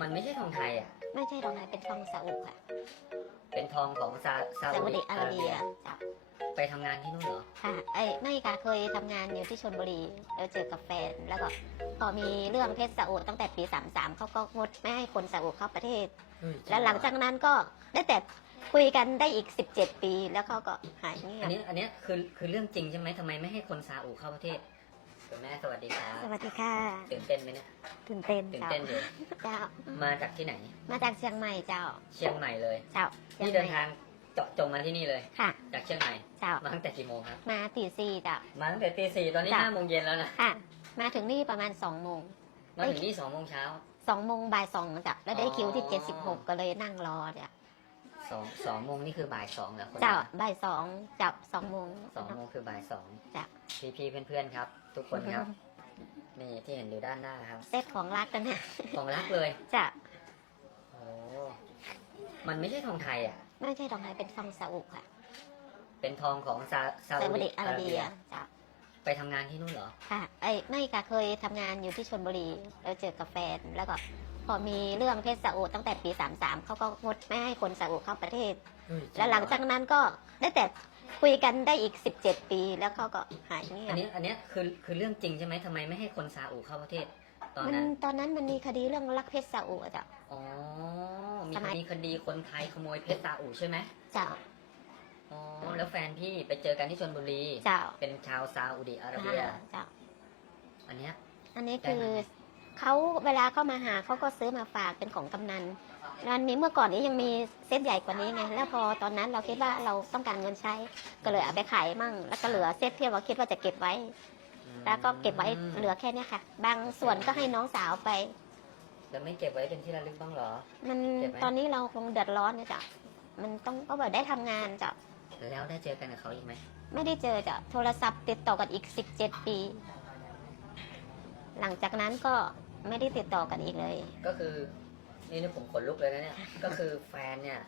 มันไม่ใช่ทองไทยอะ ไม่ใช่ทองไทยเป็นทองซาอุค่ะ เป็นทองของซาซาซาอุอุดิดิอาอาระระเบีเบียยจ้ะไปทำงานที่นู่นเหรอ ค่ะไอ้ยไม่ค่ะเคยทำงานอยู่ที่ชลบุรีแล้วเจอกับแฟนแล้วก็พอมีเรื่องเพชรซาอุตั้งแต่ปี 33เขาก็งดไม่ให้คนซาอุเข้าประเทศแล้วหลังจากนั้นก็ได้แต่คุยกันได้อีก 17 ปีแล้วเขาก็หายเงียอันบนี้อันนี้คือคือเรื่องจริงใช่ไหมทำไมไม่ให้คนซาอุเข้าประเทศ คุณแม่สวัสดีครับสวัสดีค่ะ ตื่นเต้นไหมเนี่ยตื่นเต้นตื่นเจ้าเต้นอยู่เจ้า มาจากที่ไหน มาจากเชียงใหม่เจ้า เชียงใหม่เลย เจ้าชียนี่ใหม่เดินทางเจาะจงมาที่นี่เลยค่ะ จากเชียงใหม่ เจ้า มาตั้งแต่กี่โมงครับ มาตีสี่เจ้า มาตั้งแต่ตีสี่ตอนนี้จ้ะห้าโมงเย็นแล้วนะค่ะ มาถึงนี่ประมาณ2โมง มาถึงนี่สองโมงเช้าสองโมงบ่ายสองจ้ะแล้วได้คิวที่อ๋อเจ็ดสิบหกก็เลยนั่งรอเนี่ย สองสองโมงนี่คือบ่ายสองเหรอคนเจ้ามาบ่ายสองจับสองโมง สองโมงคือบ่ายสองจ้ะ พี่พี่ๆเพื่อนๆครับ ทุกคนครับ นี่ที่เห็นอยู่ด้านหน้าครับ เซตของรักกันนะของรักเลยจ้ะโอ้มันไม่ใช่ทองไทยอะ ไม่ใช่ทองไทยเป็นทองซาอุค่ะเป็นทองของซาซาซาอุอุดิดิอาอาระระเบีเบียยจ้ะ ไปทำงานที่นู่นเหรอ ค่ะไอ้ยไม่ค่ะเคยทำงานอยู่ที่ชลบุรี แล้วเจอกับแฟนแล้วก็พอมีเรื่องเพชรซาอุตั้งแต่ปี 33เขาก็งดไม่ให้คนซาอุเข้าประเทศ แล้วหลังจากนั้นก็ได้แต่คุยกันได้อีก 17 ปีแล้วเขาก็หายเงียอับนนี้อันเนี้ยคือคือเรื่องจริงใช่ไหมทำไมไม่ให้คนซาอุเข้าประเทศ ตอนมันนั้น ตอนนั้นมันมีคดีเรื่องลักเพชรซาอุอะจ้ะ อ๋อ มีสมัย มีคดีคนไทยขโมยเพชรซาอุใช่ไหมจ้ะ อ๋อแล้วแฟนพี่ไปเจอกันที่ชลบุรีจ้ะเป็นชาวซาอุดิอาระเบียจ้ะอันเนี้ย อันนี้คือเขาเวลาเข้ามาหาเขาก็ซื้อมาฝากเป็นของกำนันมันมีเมื่อก่อนนี้ยังมีเซตใหญ่กว่านี้ไง แล้วพอตอนนั้นเราคิดว่าเราต้องการเงินใช้ ก็เลยเอาไปขายมั่ง แล้วก็เหลือเซตที่เราคิดว่าจะเก็บไว้ แล้วก็เก็บไว้เหลือแค่เนี้ยค่ะ บางส่วนก็ให้น้องสาวไปแล้วไม่เก็บไว้เป็นที่ระลึกบ้างเหรอ มันเก็บไว้ตอนนี้เราคงเดือดร้อนเนี่ยจ้ะ มันต้องก็แบบได้ทำงานจ้ะ แล้วได้เจอกันกับเขาอีกไหมไม่ได้เจอจ้ะโทรศัพท์ติดต่อกันอีก 17 ปี หลังจากนั้นก็ไม่ได้ติดต่อกันอีกเลย ก็คือนี่นี่ผมขนลุกเลยนะเนี่ย ก็คือแฟนเนี่ย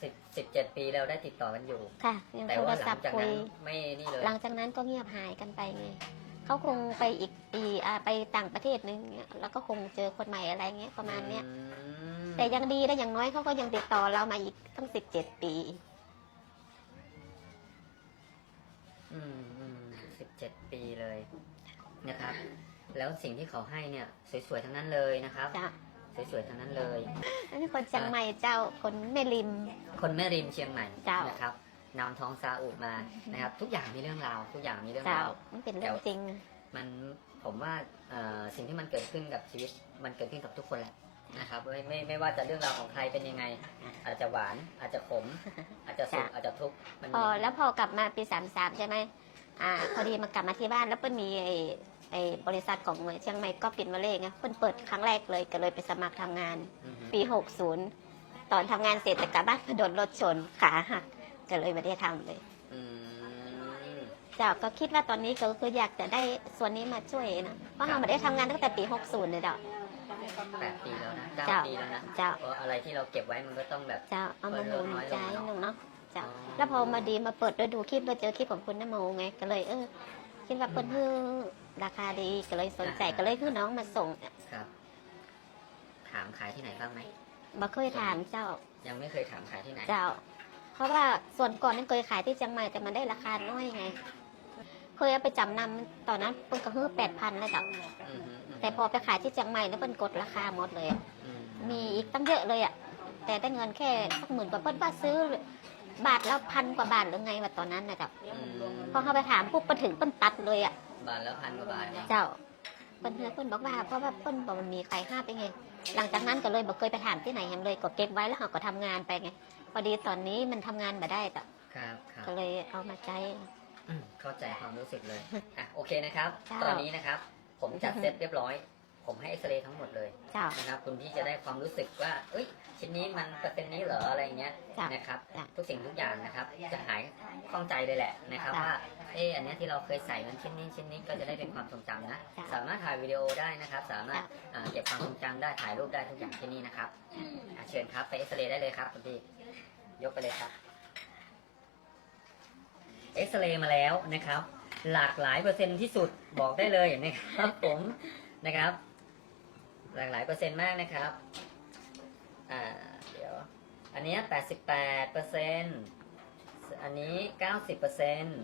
สิบสิบเจ็ดปีแล้วได้ติดต่อกันอยู่ ค่ะยังแต่โทรว่าหศัลัพงท์จากคุนั้ย นไม่นี่เลยหลังจากนั้นก็เงียบหายกันไปไงเขาคงไปอีกปีอ่าไปต่างประเทศนึงเงี้ยแล้วก็คงเจอคนใหม่อะไรเงี้ยประมาณเนี้ย อืมแต่ยังดีนะอย่างน้อยเขาก็ยังติดต่อเรามาอีกตั้ง17ปี อืมอืมสิบเจ็ดปีเลยนะครับ แล้วสิ่งที่เขาให้เนี่ย สวยๆทั้งนั้นเลยนะครับ จ้ะสวยๆทั้งนั้นเลย อันนี้คนเชียงใหม่เจ้าคนแม่ริม คนแม่ริมเชียงใหม่เจ้า นะครับนำทองซาอุมานะครับ ทุกอย่างมีเรื่องราว ทุกอย่างมีเรื่องเจ้าราว มันเป็นเรื่องจริง มันผมว่าเอ่อสิ่งที่มันเกิดขึ้นกับชีวิต มันเกิดขึ้นกับทุกคนแหละ นะครับไม่ไม่ไม่ว่าจะเรื่องราวของใครเป็นยังไง อาจจะหวานอาจจะขม อาจจะสุขจ้ะอาจจะทุกข์มันพอมีแล้วพอกลับมาปี33ใช่ไหมอ่า พอดีมากลับมาที่บ้านแล้วเปิ้ลมีไอ้ไอ้บริษัทของเชียงใหม่ก็ปิดมาเลยไงเปิ้ลเปิดครั้งแรกเลยก็เลยไปสมัครทำงาน อือฮึ ปี60ตอนทำงานเสร็จแต่กลับบ้านมาโดนรถชนขาหักก็เลยไม่ได้ทำเลย อืมเจ้าก็คิดว่าตอนนี้ก็คืออยากจะได้ส่วนนี้มาช่วยนะ เพราะเราไม่ได้ทำงานตั้งแต่ปี 60 เลยเจ้าแปดปีแล้วนะ เก้าเจ้าปีแล้วนะเจ้าเพราะอะไรที่เราเก็บไว้มันก็ต้องแบบ เจ้าเอามาหมุนใจหนึ่งเนาะเจ้า อ๋อ แล้วพอมาดีมาเปิดดูคลิปเราเจอคลิปของคุณนโมไงก็เลยเออคิดว่าเปิ้ลฮือราคาดีก็เลยสนใจก็เลยคือน้องมาส่งครับ ถามขายที่ไหนบ้างไหมมาเคยถามเจ้ายังไม่เคยถามขายที่ไหนเจ้า เพราะว่าส่วนก่อนนั้นเคยขายที่เชียงใหม่แต่มันได้ราคาน้อยไง เคยเอาไปจำนำตอนนั้นเปิ้ลก็ฮือแปดพันแล้วเจ้า อืมฮึมแต่พอไปขายที่เชียงใหม่แล้วเปิ้ลกดราคาหมดเลยอะอืม มีอีกตั้งเยอะเลยอะ แต่ได้เงินแค่สักหมื่นกว่าเปิ้ลว่าซื้อ บาทละพันกว่าบาทหรือไงวะตอนนั้นนะเจ้าอืมพอเขาไปถามปุ๊บไปถึงเปิ้ลตัดเลยอะ บาทละพันกว่าบาทเองเจ้าเปิ้ลเฮือเปิ้ลบอกว่าเพราะว่าเปิ้ลบอกมันมีใครห้ามไปไง หลังจากนั้นก็เลยบอกเคยไปถามที่ไหนยังเลยก็เก็บไว้แล้วเขาก็ทำงานไปไง พอดีตอนนี้มันทำงานมาได้แต่ครับครับก็เลยเอามาใช้อืมเข้าใจความรู้สึกเลยอะโอเคนะครับเจ้าตอนนี้นะครับ ผมจัดเซตเรียบร้อย ผมให้เอ็กซเรย์ทั้งหมดเลยเจ้า นะครับคุณพี่จะได้ความรู้สึกว่า เอ้ย ชิ้นนี้มันเปอร์เซ็นต์นี้เหรออะไรเงี้ยจ้ะนะครับ จ้ะทุกสิ่งทุกอย่างนะครับ จะหายข้องใจเลยแหละนะครับจ้ะว่าเอออันเนี้ยที่เราเคยใส่มันชิ้นนี้ชิ้นนี้ก็จะได้เป็นความทรงจำนะ จ้ะสามารถถ่ายวิดีโอได้นะครับ สามารถจ้ะ อ่าเก็บความทรงจำได้ถ่ายรูปได้ทุกอย่างที่นี่นะครับอะเชิญครับไปเอ็กซเรย์ได้เลยครับคุณพี่ยกไปเลยครับ เอ็กซเรย์มาแล้วนะครับ หลากหลายเปอร์เซ็นต์ที่สุดบอกได้เลยนะครับผมนะครับ หลากหลายเปอร์เซ็นต์มากนะครับ อ่า เดี๋ยว อันนี้แปดสิบแปดเปอร์เซ็นต์อันนี้เก้าสิบเปอร์เซ็นต์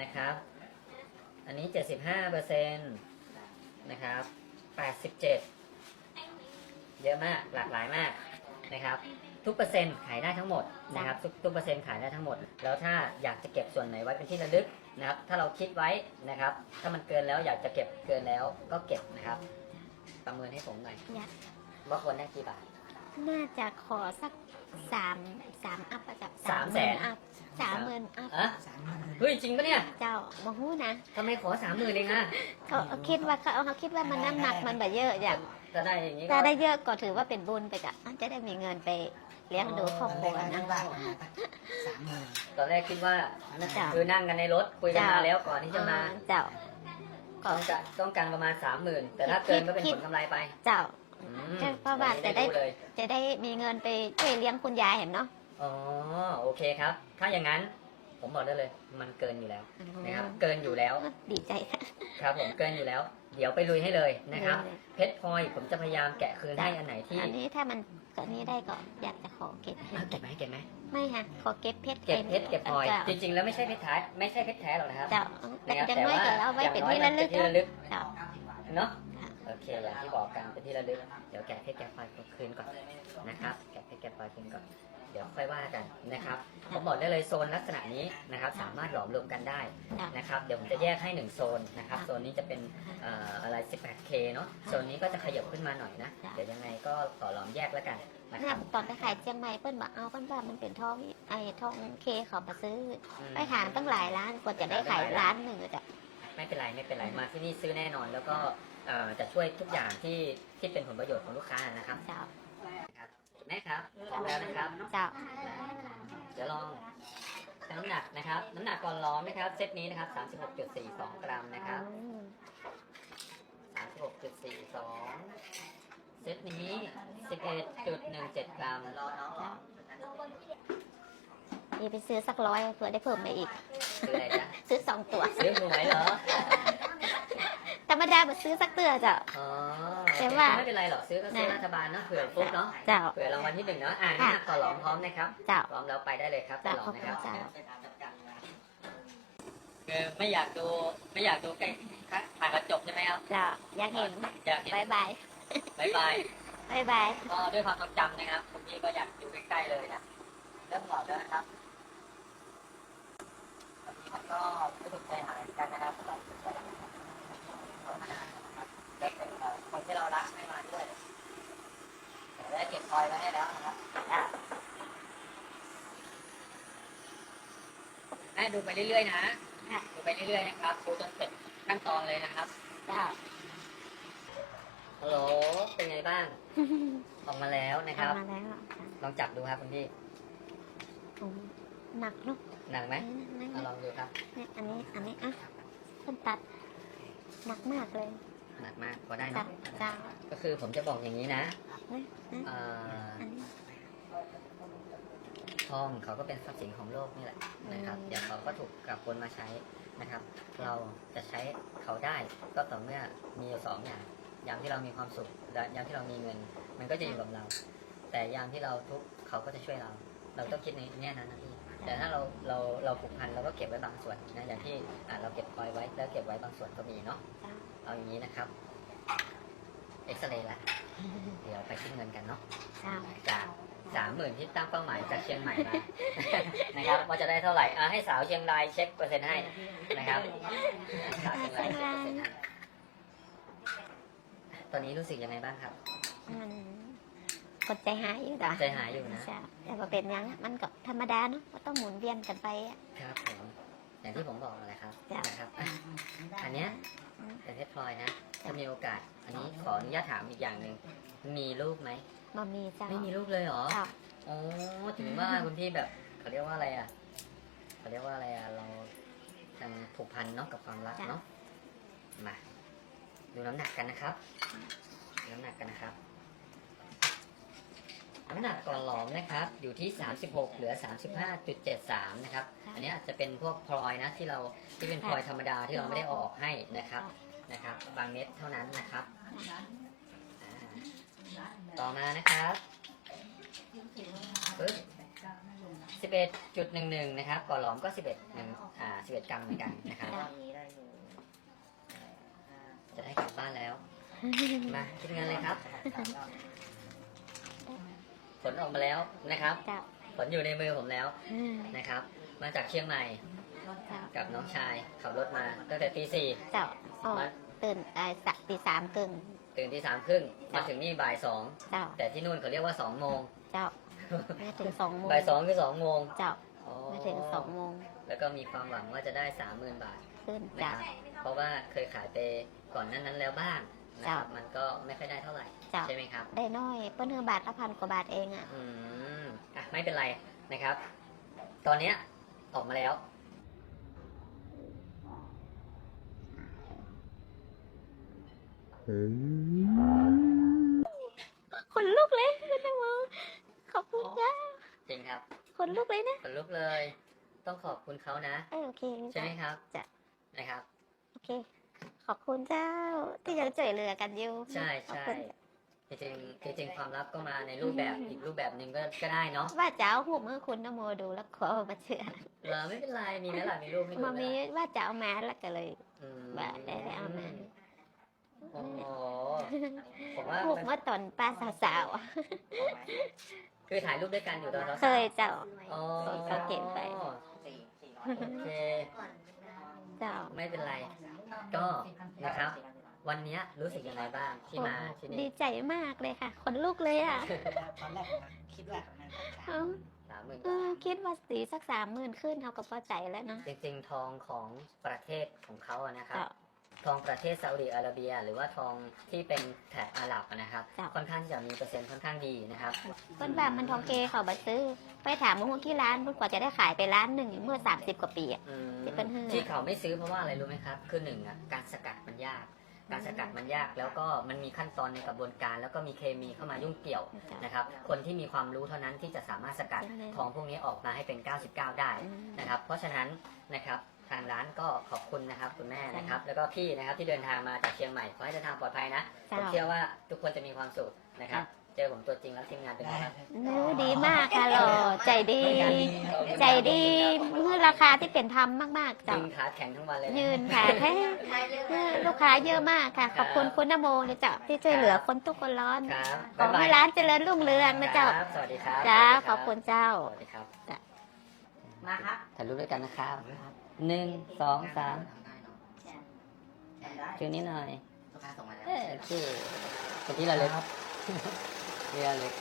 นะครับ อันนี้เจ็ดสิบห้าเปอร์เซ็นต์นะครับแปดสิบเจ็ดเยอะมากหลากหลายมากนะครับ ทุกเปอร์เซ็นต์ขายได้ทั้งหมดนะครับทุกทุกเปอร์เซ็นต์ขายได้ทั้งหมด แล้วถ้าอยากจะเก็บส่วนไหนไว้เป็นที่ระลึกนะครับ ถ้าเราคิดไว้นะครับ ถ้ามันเกินแล้วอยากจะเก็บเกินแล้วก็เก็บนะครับ ประเมินให้ผมหน่อยอยากว่าควรได้กี่บาท น่าจะขอสักสามสามอัพอะจ้ะสามแสน อัพสามหมื่นอัพอะเฮ้ยจริงปะเนี่ยเจ้ามาหู้นะทำไมขอสามหมื่นเองอะเขาเขาคิดว่าเขาเขาคิดว่ามันน้ำหนักมันแบบเยอะอย่างถ้าได้อย่างนี้ก็ถ้าได้เยอะก็ถือว่าเป็นบุญไปจ้ะจะได้มีเงินไปเลี้ยงดูครอบครัวนะสามหมื่นตอนแรกคิดว่าจ้ะ คือนั่งกันในรถคุยกันมาแล้วก่อนที่จะมา เจ้าก็ ต้องการต้องการประมาณสามหมื่นแต่ถ้าเกินก็เป็นคิผดลกำไรไปเจ้า อืมเพราะว่าวันนี้จะได้รู้เลยจะได้มีเงินไปช่วยเลี้ยงคุณยายเห็นเนาะอ๋อโอเคครับ ถ้าอย่างนั้นผมบอกได้เลย มันเกินอยู่แล้วนะครับ เกินอยู่แล้ว ดีใจค่ะ ครับผมเกินอยู่แล้ว เดี๋ยวไปลุยให้เลยนะครับ เพชรพลอยผมจะพยายามแกะคืนให้อันไหนที่อันนี้ถ้ามันเกิดนี้ได้ก็อยากจะขอเก็บอะเก็บไหมเก็บไหม ไม่ค่ะ ขอเก็บเพชรเก็บเพชรเก็บพลอยเจ้าจริงๆ แล้วไม่ใช่เพชรแท้ไม่ใช่เพชรแท้หรอกนะครับเจ้าแต่นะครับจะแต่น้อยว่าก็เอาไว้อย่างเป็นน้อยที่มัระนลึเป็นกที่ระลึกเจ้าเนาะค่ะโอเคอย่างที่บอกกันเป็นที่ระลึก เดี๋ยวแกะเพชรแกะพลอยคืนก่อนนะครับ แกะเพชรแกะพลอยคืนก่อนเดี๋ยวค่อยว่ากันนะครับผมบอกได้เลยโซนลักษณะนี้นะครับสามารถหลอมรวมกันได้ค่ะนะครับเดี๋ยวผมจะแยกให้หนึ่งโซนนะครับโซนนี้จะเป็นเอ่ออะไร 18K เนาะโซนนี้ก็จะขยับขึ้นมาหน่อยนะค่ะเดี๋ยวยังไงก็ต่อหลอมแยกแล้วกันนะคเนี่รัยบตอนไปขายเชียงใหม่เปิ้ลบอกเอาเปิ้ลว่ามันเป็นทองไอ้ทองเคเขามาซื้ออืมไปหาตั้งหลายร้านกว่าจะได้ขายร้านหนึ่งอะจ้ะไม่เป็นไรไม่เป็นไรมาที่นี่ซื้อแน่นอนแล้วก็เอ่อจะช่วยทุกอย่างที่ที่เป็นผลประโยชน์ของลูกค้านะครับ เจ้าแม่ครับพร้อมแล้วนะครับ เจ้า เดี๋ยวลองน้ำหนักนะครับ น้ำหนักก่อนล้อมนะครับ เซตนี้นะครับ36.42 กรัมนะครับอืม36.42 เซตนี้ 11.17 กรัมนี่ไปซื้อสักร้อยเผื่อได้เพิ่มมาอีกซื้ออะไรจ๊ะซื้อสองตัว ซื้อหวยเหรอ ธรรมดามาซื้อสักเตือจ้ะอ๋อแต่ว่าไม่เป็นไรหรอกซื้อก็ซื้อรัฐบาลเนาะเผื่อฟุกเนาะเจ้า เผื่อรางวัลที่หนึ่งเนาะอ่าน้ำหนักก่อนล้อมพร้อมนะครับเจ้า พร้อมแล้วไปได้เลยครับจ้ะลองนะครับขอบคุณจ้ะคือไม่อยากดูไม่อยากดูใกล้ผ่านกระจกใช่ไหมครับเจ้า อยากเห็นอยากเห็นบายบายบายบายบายบาย ก็ด้วยความทรงจำนะครับคุณพี่ก็อยากอยู่ใกล้ๆเลยนะเริ่มหลอดแล้วนะครับวันนี้ผมก็รู้สึกใจหายเหมือนกันนะครับแล้วเป็นเอ่อคน ที่เรารักไม่มาด้วยเดี๋ยวได้เก็บพลอยไว้ให้แล้วนะครับอะแม่ดูไปเรื่อยๆนะค่ะดูไปเรื่อยๆนะครับดูจนเสร็จขั้นตอนเลยนะครับเจ้าฮัลโหลเป็นไงบ้าง ออกมาแล้วนะครับทำมาแล้วลองจับดูครับคุณพี่อืมหนักเนาะหนักไหมนี่เอาลองดูครับนี่อันนี้ อันนี้อะเพิ่นตัด หนักมากเลย หนักมากพอได้เจ้าเนาะเจ้าก็คือผมจะบอกอย่างนี้นะนี่นี่เอ่ออันนี้ทองเขาก็เป็นทรัพย์สินของโลกนี่แหละนะครับอืมเดี๋ยวเขาก็ถูกกลับวนมาใช้นะครับ เราจะใช้เขาได้ก็ต่อเมื่อมีอยู่สองอย่าง ยามที่เรามีความสุขและยามที่เรามีเงิน มันก็จะอยู่กับเรา แต่ยามที่เราทุกข์เขาก็จะช่วยเรา เราต้องคิดในแง่นั้นนะพี่แต่ถ้าเราเราเราผูกพันเราก็เก็บไว้บางส่วนนะอย่างที่อ่าเราเก็บคอยไว้แล้วเก็บไว้บางส่วนก็มีเนาะ เจ้าเอาอย่างนี้นะครับ เอ็กซเรย์ละ เดี๋ยวไปคิดเงินกันเนาะเจ้าจากสามหมื่นที่ตั้งเป้าหมายจากเชียงใหม่มา นะครับ ว่าจะได้เท่าไหร่อะให้สาวเชียงรายเช็คเปอร์เซ็นต์ให้นะครับสาวเชียงรายเช็คเปอร์เซ็นต์ให้ตอนนี้รู้สึกยังไงบ้างครับ มันกดใจหายอยู่จ้ะใจหายอยู่นะใช่แต่ว่าเป็นหยังมันก็ธรรมดาเนาะก็ต้องหมุนเวียนกันไปอะครับผม อย่างที่ผมบอกนั่นแหละครับจ้ะ นะครับอะอันเนี้ยเป็นเพชรพลอยนะ ถ้ามีโอกาส อันนี้ขออนุญาตถามอีกอย่างหนึ่ง มีลูกไหมมามีเจ้าไม่มีลูกเลยเหรอเจ้าโอ้ถึงว่าคุณพี่แบบเขาเรียกว่าอะไรอะเขาเรียกว่าอะไรอะ เรายังผูกพันเนาะกับความรักเนาะ มา ดูน้ำหนักกันนะครับ ดูน้ำหนักกันนะครับ น้ำหนักก่อนหลอมนะครับ อยู่ที่ 36 เหลือ 35.73 นะครับ อันนี้อาจจะเป็นพวกพลอยนะที่เราที่เป็นพลอยธรรมดาที่เราไม่ได้เอาออกให้นะครับนะครับ บางเม็ดเท่านั้นนะครับอ่ามานะครับปึ๊บสิบเอ็ดจุดหนึ่งหนึ่งนะครับก่อหลอมก็สิบเอ็ดหนึ่งอ่าสิบเอ็ดกรัมเหมือนกันนะครับ จะได้กลับบ้านแล้ว มาคิดเงินเลยครับผ ลออกมาแล้วนะครับ เจ้าผลอยู่ในมือผมแล้วอืมนะครับ มาจากเชียงใหม่เจ้ากับน้องชายขับรถมาตั้งแต่ตีสี่เจ้าอ๋อมาตื่นไอ้สักตีสามกึ่ง ตื่นตีสามครึ่งมาถึงนี่บ่ายสองเจ้า แต่ที่นู่นเขาเรียกว่าสองโมงเจ้ามาถึงสองโมงบ่ายสองคือสองโมงเจ้าอ๋อมาถึงสองโมงแล้วก็มีความหวังว่าจะได้สามหมื่นบาทขึ้นนะเจ้า ครับเพราะว่าเคยขายไปก่อนหนั้นนั้นแล้วบ้าง นะครับจ้ะมันก็ไม่ค่อยได้เท่าไหร่เจ้าใช่ไหมครับ ได้น้อยเปิ้ลเฮือบาทละพันกว่าบาทเองอะอืมอะไม่เป็นไรนะครับ ตอนเนี้ยออกมาแล้วคนลุกเลยคุณตังโมขอบคุณจ้าจริงครับคนลุกเลยนะขนลุกเลย ต้องขอบคุณเขานะ เออโอเคใช่ไหมครับจ้ะนะครับ โอเค ขอบคุณเจ้าที่ยังช่วยเหลือกันอยู่ใช่ขอบใช่คุณจริงๆจริงๆความลับก็มาในรูปแบบอีกรูปแบบหนึ่งก็ก็ได้เนาะว่าจะเอาหูมือคุณนโมดูแล้วขอมาเชื่อเออไม่เป็นไรมีไหมล่ะมีรูปให้ดูมาไหมมีล่ะว่าจะเอามาแล้วก็เลย อืมว่าได้ได้เอามา โอ้โหผมว่าพูกมันเมื่อตอนป้าสาวๆอะคือถ่ายรูปด้วยกันอยู่ตอนเราเคยเจ้า อ๋อเขาเก็บไป โอเค เจ้า ไม่เป็นไร ก็นะครับ วันเนี้ยรู้สึกยังไงบ้างที่มาที่ดีนี่ใจมากเลยค่ะคนลุกเลยอะตอนแรกคิดว่าน่าจะเอ้าสามหมื่นเออคิดว่าสีสักสามหมื่นขึ้นเขาก็พอใจแล้วเนาะจริงๆทองของประเทศของเขาอะนะครับเจ้า ทองประเทศซาอุดิอาระเบีย หรือว่าทองที่เป็นแถบอาหรับอะนะครับ จ้ะ ค่อนข้างที่จะมีเปอร์เซ็นต์ค่อนข้างดีนะครับ เพิ่นว่ามันทองเกเขาบัซื้อ ไปถามมึงที่ร้านเพิ่นกว่าจะได้ขายไปร้านหนึ่งเมื่อ 30 กว่าปีอะอืมที่เป็นหื้อที่เขาไม่ซื้อเพราะว่าอะไรรู้ไหมครับ คือหนึ่งอะการสกัดมันยาก การสกัดมันยากแล้วก็มันมีขั้นตอนในกระบวนการ แล้วก็มีเคมีเข้ามายุ่งเกี่ยวนะครับ คนที่มีความรู้เท่านั้นที่จะสามารถสกัดทองพวกนี้ออกมาให้เป็น 99 ได้อืมนะครับ เพราะฉะนั้นนะครับ ทางร้านก็ขอบคุณนะครับคุณแม่นะครับ แล้วก็พี่นะครับที่เดินทางมาจากเชียงใหม่ขอให้เดินทางปลอดภัยนะเจ้าผมเชื่อว่าทุกคนจะมีความสุขนะครับ เจอผมตัวจริงแล้วทีมงานเป็นไงครับนื้อดีมากค่ะหล่อใจดี ใจดีเมื่อราคาที่เป็นธรรมมากๆยืเจ้านขาแข็งทั้งวันเลยะยืนขาแท้เออลูกค้าเยอะมากค่ะ ขอบคุณคุณนโมนะเจ้าที่ช่วยเหลือคนทุกคนร้อน ครับขอให้ร้านเจริญรุ่งเรืองนะเจ้าครับสวัสดีครับจ้าสวัสดีขอบคุณเจ้า สวัสดีครับมาครับถ่ายรูปด้วยกันนะครับ หนึ่งสองสามช่วยนิดหน่อยลูกค้าส่งมาแล้วเออโอเคเป็นที่ระลึกที่ระลึก